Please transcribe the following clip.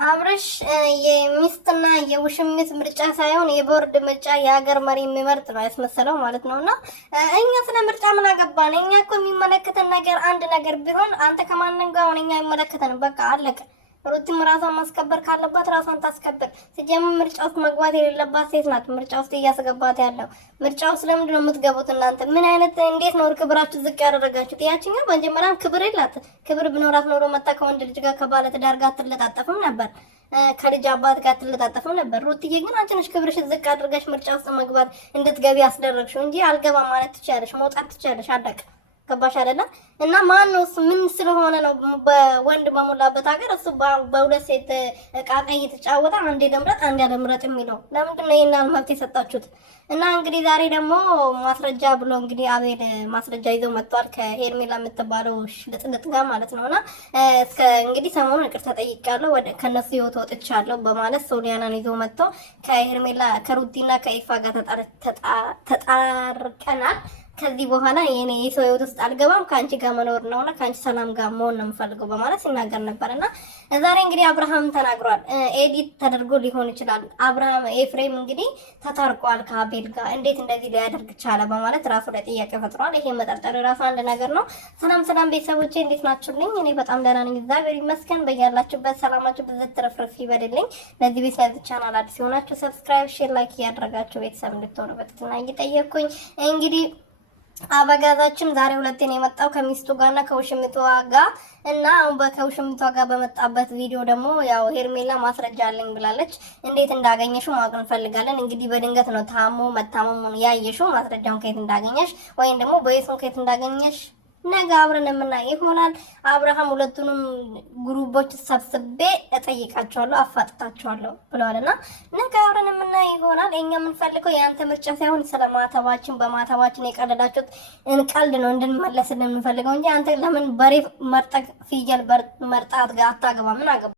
አብርሽ የሚስትና የውሽሚት ምርጫ ሳይሆን የቦርድ ምርጫ የሀገር መሪ የሚመርጥ ነው ያስመሰለው ማለት ነውና እኛ ስለ ምርጫ ምን አገባን? እኛ እኮ የሚመለከተን ነገር አንድ ነገር ቢሆን አንተ ከማንም ጋር ሆነ እኛ የሚመለከተን በቃ አለቀ። ሩቲም ራሷን ማስከበር ካለባት ራሷን ታስከበር። ሲጀምር ምርጫ ውስጥ መግባት የሌለባት ሴት ናት ምርጫ ውስጥ እያስገባት ያለው። ምርጫ ውስጥ ለምንድን ነው የምትገቡት እናንተ? ምን አይነት እንዴት ነው ክብራችሁ ዝቅ ያደረጋችሁት? ያቺኛ መጀመሪያም ክብር የላት። ክብር ቢኖራት ኖሮ መጣ ከወንድ ልጅ ጋር ከባለ ትዳር ጋር አትለጣጠፍም ነበር። ከልጅ አባት ጋር አትለጣጠፍም ነበር። ሩትዬ ግን አንቺ ነሽ ክብርሽን ዝቅ አድርገሽ ምርጫ ውስጥ መግባት እንድትገቢ ያስደረግሽው እንጂ አልገባም ማለት ትችያለሽ፣ መውጣት ትችያለሽ። አለቀ። ገባሽ አይደለ? እና ማን ነው ምን ስለሆነ ነው በወንድ በሞላበት ሀገር እሱ በሁለት ሴት ዕቃ ቀይ እየተጫወተ አንዴ ደምረጥ አንዴ ደምረጥ የሚለው ለምንድን ነው ይሄን መብት የሰጣችሁት? እና እንግዲህ ዛሬ ደግሞ ማስረጃ ብሎ እንግዲህ አቤል ማስረጃ ይዞ መጥቷል ከሄርሜላ የምትባለው ሽልጥልጥ ጋር ማለት ነውና እስከ እንግዲህ ሰሞኑን ይቅርታ ጠይቄያለሁ ወደ ከነሱ ህይወት ወጥቻለሁ በማለት ሶሊያናን ይዞ መጥቶ ከሄርሜላ ከሩቲና ከኢፋ ጋር ተጣርቀናል። ከዚህ በኋላ የኔ የሰው ህይወት ውስጥ አልገባም ከአንቺ ጋር መኖር ነውና ከአንቺ ሰላም ጋር መሆን ነው የምፈልገው በማለት ሲናገር ነበርና ዛሬ እንግዲህ አብርሃም ተናግሯል። ኤዲት ተደርጎ ሊሆን ይችላል። አብርሃም ኤፍሬም እንግዲህ ተታርቋል ከአቤል ጋር እንዴት እንደዚህ ሊያደርግ ቻለ በማለት ራሱ ላይ ጥያቄ ፈጥሯል። ይሄ መጠርጠር ራሱ አንድ ነገር ነው። ሰላም ቤተሰቦቼ እንዴት ናችሁልኝ? እኔ በጣም ደህና ነኝ እግዚአብሔር ይመስገን። በያላችሁበት ሰላማችሁ ብዝት ትረፍረፍ ይበልልኝ። ለዚህ ቤት ለዚህ ቻናል አዲስ የሆናችሁ ሰብስክራይብ፣ ሼር፣ ላይክ እያደረጋችሁ ቤተሰብ እንድትሆኑ በትህትና እየጠየቅኩኝ እንግዲህ አበጋዛችን ዛሬ ሁለቴን የመጣው ከሚስቱ ጋርና ከውሽምቷ ጋር እና አሁን ከውሽምቷ ጋር በመጣበት ቪዲዮ ደግሞ ያው ሄርሜላ ማስረጃ አለኝ ብላለች። እንዴት እንዳገኘሽው ማወቅ እንፈልጋለን። እንግዲህ በድንገት ነው መታመሙን ያየሽው። ማስረጃውን ከየት እንዳገኘሽ ወይም ደግሞ በየሱን ከየት እንዳገኘሽ ነገ አብረን የምናይ ይሆናል። አብርሃም ሁለቱንም ግሩቦች ሰብስቤ እጠይቃቸዋለሁ አፋጥጣቸዋለሁ ብለዋልና ነገ አብረን የምናይ ይሆናል። እኛ የምንፈልገው የአንተ ምርጫ ሳይሆን ስለማተባችን በማተባችን የቀለዳችሁት እንቀልድ ነው እንድንመለስልን የምንፈልገው እንጂ አንተ ለምን በሬ መርጠቅ ፍየል መርጣት ጋር አታገባ ምን አገባ?